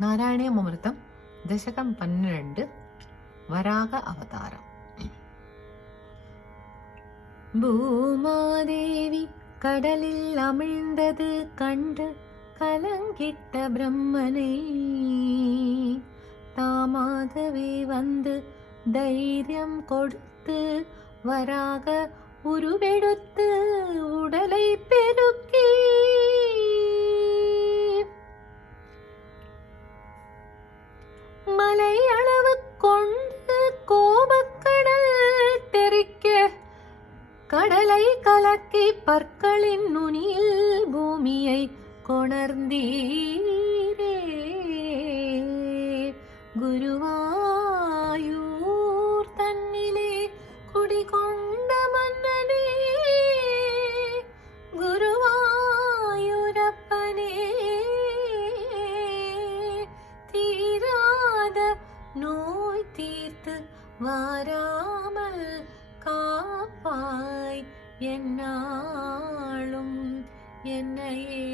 നാരായണീയമൃതം ദശകം 12 വരാഹ അവതാരം. பூமாதேவி கடலில் அமிழ்ந்தது கண்டு கலங்கிட்ட பிரம்மனை தாமாகவே வந்து தைரியம் கொடுத்து வராக உருவெடுத்து உடலை பெருக்கி மலை அளவு கொண்டு கோபக்கடல் தெறிக்க கடலை கலக்கி பற்களின் நுனியில் பூமியை கொணர்ந்தீரே. குருவாயூர் தன்னிலே குடிகொண்ட மன்னனே, குருவாயூரப்பனே, தீராத நோய் தீர்த்து வாராமல் காப்பாய் என்னாலும் என்னையே.